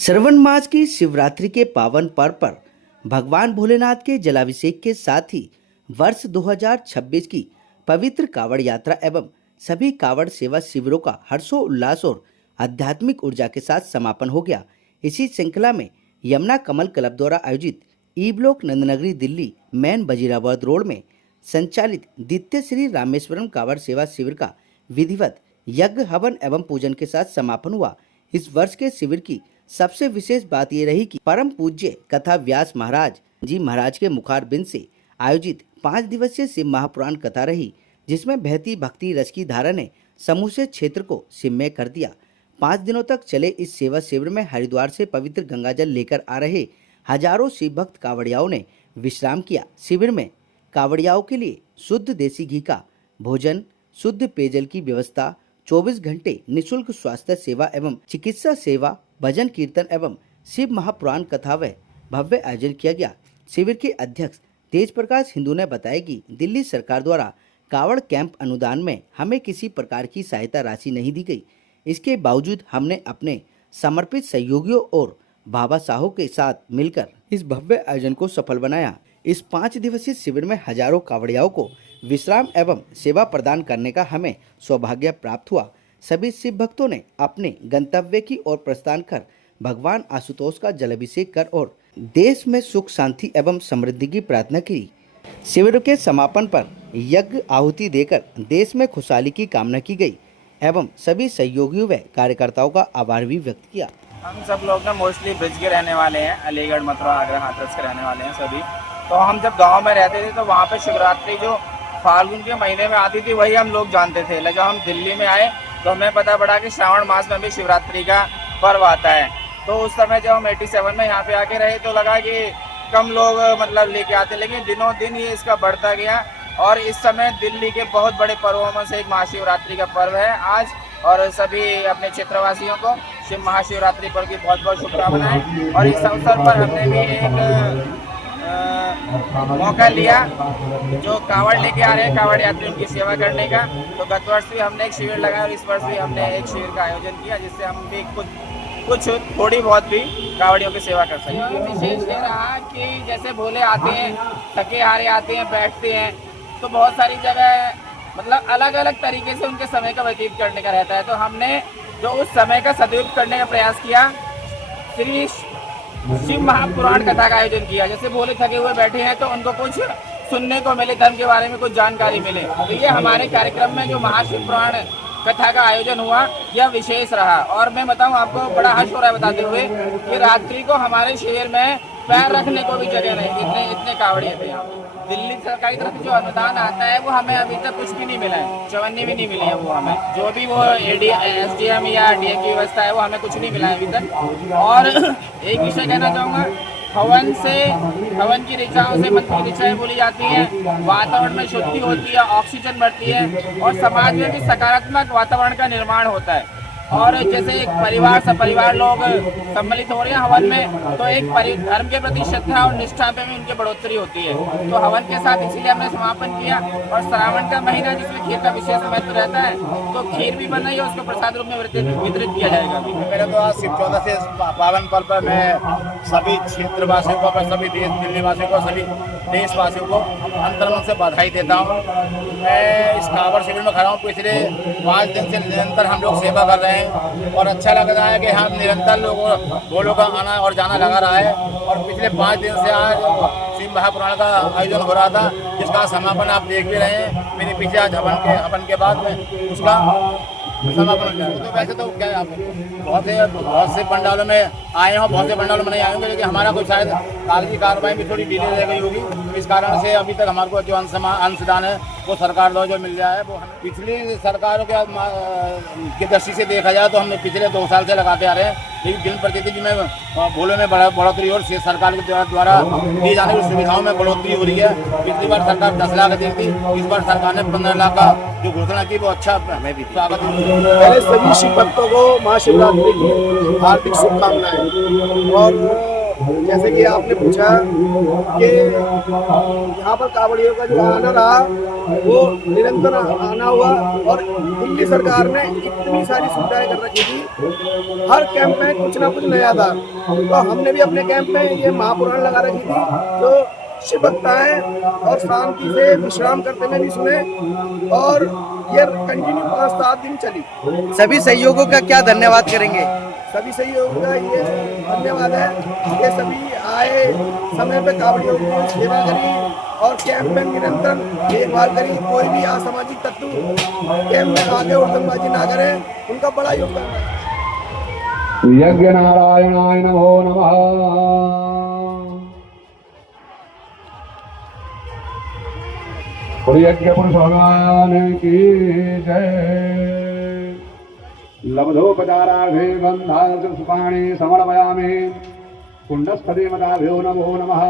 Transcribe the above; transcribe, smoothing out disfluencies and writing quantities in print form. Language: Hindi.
श्रवण मास की शिवरात्रि के पावन पर्व पर भगवान भोलेनाथ के जलाभिषेक के साथ ही वर्ष 2026 की पवित्र कावड़ यात्रा एवं सभी कावड़ सेवा शिविरों का हर्षोल्लास और आध्यात्मिक ऊर्जा के साथ समापन हो गया। इसी श्रृंखला में यमुना कमल क्लब द्वारा आयोजित E block Nandnagari Delhi main Wazirabad road में संचालित द्वितीय श्री रामेश्वरम कावड़ सेवा शिविर का विधिवत यज्ञ हवन एवं पूजन के साथ समापन हुआ। इस वर्ष के शिविर की सबसे विशेष बात यह रही कि परम पूज्य कथा व्यास महाराज जी महाराज के मुखारबिंद से आयोजित 5 दिवसीय शिव महापुराण कथा रही, जिसमें बहती भक्ति रस की धारा ने समूचे क्षेत्र को शिवमय कर दिया। 5 दिनों तक चले इस सेवा शिविर में हरिद्वार से पवित्र गंगाजल लेकर आ रहे हजारों शिव भक्त कावड़ियाओं ने विश्राम किया। शिविर में कावड़ियाओं के लिए शुद्ध देसी घी का भोजन, शुद्ध पेयजल की व्यवस्था, 24 घंटे निःशुल्क स्वास्थ्य सेवा एवं चिकित्सा सेवा, भजन कीर्तन एवं शिव महापुराण कथा व भव्य आयोजन किया गया। शिविर के अध्यक्ष तेज प्रकाश हिंदू ने बताया कि दिल्ली सरकार द्वारा कावड़ कैंप अनुदान में हमें किसी प्रकार की सहायता राशि नहीं दी गई। इसके बावजूद हमने अपने समर्पित सहयोगियों और बाबा साहू के साथ मिलकर इस भव्य आयोजन को सफल बनाया। इस 5 दिवसीय शिविर में हजारों कावड़ियाओं को विश्राम एवं सेवा प्रदान करने का हमें सौभाग्य प्राप्त हुआ। सभी शिव भक्तों ने अपने गंतव्य की ओर प्रस्थान कर भगवान आशुतोष का जलाभिषेक कर और देश में सुख शांति एवं समृद्धि की प्रार्थना की। शिविर के समापन पर यज्ञ आहुति देकर देश में खुशहाली की कामना की गई एवं सभी सहयोगियों व कार्यकर्ताओं का आभार भी व्यक्त किया। हम सब लोग ना मोस्टली ब्रिज के रहने वाले हैं, अलीगढ़, मथुरा, आगरा, हाथरस के रहने वाले हैं सभी। तो हम जब गाँव में रहते थे तो वहाँ पे शिवरात्रि जो फाल्गुन के महीने में आती थी वही हम लोग जानते थे। लेकिन जब हम दिल्ली में आए तो हमें पता पड़ा कि श्रावण मास में भी शिवरात्रि का पर्व आता है। तो उस समय जब हम 87 में यहाँ पे आके रहे तो लगा कि कम लोग मतलब लेके आते, लेकिन दिनों दिन ये इसका बढ़ता गया और इस समय दिल्ली के बहुत बड़े पर्वों में से एक महाशिवरात्रि का पर्व है आज। और सभी अपने क्षेत्रवासियों को शिव महाशिवरात्रि पर्व की बहुत बहुत शुभकामनाएं। और इस अवसर पर हमने भी एक मौका लिया जो कावड़ लेके आ रहे हैं कावड़ यात्री उनकी सेवा करने का। तो गत वर्ष भी हमने एक शिविर लगाया और इस वर्ष भी हमने एक शिविर का आयोजन किया, जिससे हम भी कुछ थोड़ी बहुत भी कावड़ियों की सेवा कर सकें। विशेष ये रहा कि जैसे भोले आते हैं, थके हारे आते हैं, बैठते हैं, तो बहुत सारी जगह मतलब अलग अलग तरीके से उनके समय का व्यतीत करने का रहता है। तो हमने जो उस समय का सदुपयोग करने का प्रयास किया, श्री शिव महापुराण कथा का आयोजन किया। जैसे भोले थके हुए बैठे हैं तो उनको कुछ सुनने को मिले, धर्म के बारे में कुछ जानकारी मिले। तो ये हमारे कार्यक्रम में जो महाशिव पुराण कथा का आयोजन हुआ यह विशेष रहा। और मैं बताऊं आपको, बड़ा हर्ष हो रहा है बताते हुए कि रात्रि को हमारे शिविर में पैर रखने को भी जगह नहीं, इतने कावड़िए थे यहाँ। दिल्ली सरकार की तरफ से जो अनुदान आता है वो हमें अभी तक कुछ भी नहीं मिला है, चवन्नी भी नहीं मिली है वो हमें। जो भी वो SDM या DM की व्यवस्था है वो हमें कुछ नहीं मिला है अभी तक। और एक विषय कहना चाहूँगा, हवन की ऋचाओं से मन की ऋचाएं बोली जाती हैं, वातावरण में शुद्धि होती है, ऑक्सीजन बढ़ती है और समाज में भी सकारात्मक वातावरण का निर्माण होता है। और जैसे एक परिवार सब परिवार लोग सम्मिलित हो रहे हैं हवन में, तो एक धर्म के प्रति श्रद्धा और निष्ठा पे भी उनकी बढ़ोतरी होती है। तो हवन के साथ इसीलिए हमने समापन किया। और श्रावण का महीना जिसमें खीर का विशेष महत्व रहता है, तो खीर भी बन रही है, उसको प्रसाद रूप में वितरित किया जाएगा। मेरे तो आज शिव 14 से पावन पर्व पर मैं सभी क्षेत्रवासियों को, सभी दिल्ली वासियों को, सभी देशवासियों को अंतर्मन से बधाई देता हूँ। मैं इस कावड़ शिविर में खड़ा हूँ, पिछले 5 दिन से निरंतर हम लोग सेवा कर रहे हैं और अच्छा लग रहा है कि हम निरंतर लोगों का आना और जाना लगा रहा है। और पिछले 5 दिन से आज शिव महापुराण का आयोजन हो रहा था, जिसका समापन आप देख भी रहे हैं। मेरे पीछे आज हवन के बाद में उसका समापन किया। तो वैसे तो क्या है, आप बहुत से पंडालों में आए हो, बहुत से पंडालों में नहीं आए होंगे, लेकिन हमारा कुछ शायद कागजी कार्रवाई भी थोड़ी डिले रह गई होगी। इस कारण से अभी तक हमारे को जो अंशदान है वो सरकार द्वारा जो मिल रहा है वो पिछली सरकारों के दृष्टि से देखा जाए तो हमने पिछले 2 साल से लगाते आ रहे हैं। लेकिन दिन प्रतिदिन में भोले में बढ़ोतरी और सरकार के द्वारा दी जाने वाली सुविधाओं में बढ़ोतरी हो रही है। पिछली बार सरकार 10 लाख दी थी, इस बार सरकार ने 15 लाख का जो घोषणा की वो अच्छा हमें भी स्वागत है। पहले सभी शिव भक्तों को महाशिवरात्रि की हार्दिक शुभकामनाएं। और जैसे कि आपने पूछा कि यहाँ पर कावड़ियों का जो आना रहा वो निरंतर आना हुआ, और दिल्ली सरकार ने इतनी सारी सुविधाएं कर रखी थी, हर कैंप में कुछ ना कुछ नया था। तो हमने भी अपने कैंप में ये महापुराण लगा रखी थी, तो शिव भक्ताएं और शांति से विश्राम करते में भी सुने, और ये कंटिन्यू 5-7 दिन चली। सभी सहयोगों का क्या धन्यवाद करेंगे? सभी सहयोग का ये धन्यवाद है कि सभी आए, समय पे कावड़ियों की सेवा करी और कैंप में निरंतर देखभाल करी। कोई भी असामाजिक तत्व कैंप में आगे उड़नबाजी ना करे, उनका बड़ा योगदान है। यज्ञ नारायणाय नमो नमः। यज्ञ पुरुष भगवान की जय। लब्धोपचारार्थे गन्धार्थ सुपाणि समर्पयामि। कुण्डस्थदेवताभ्यो नमो नमः।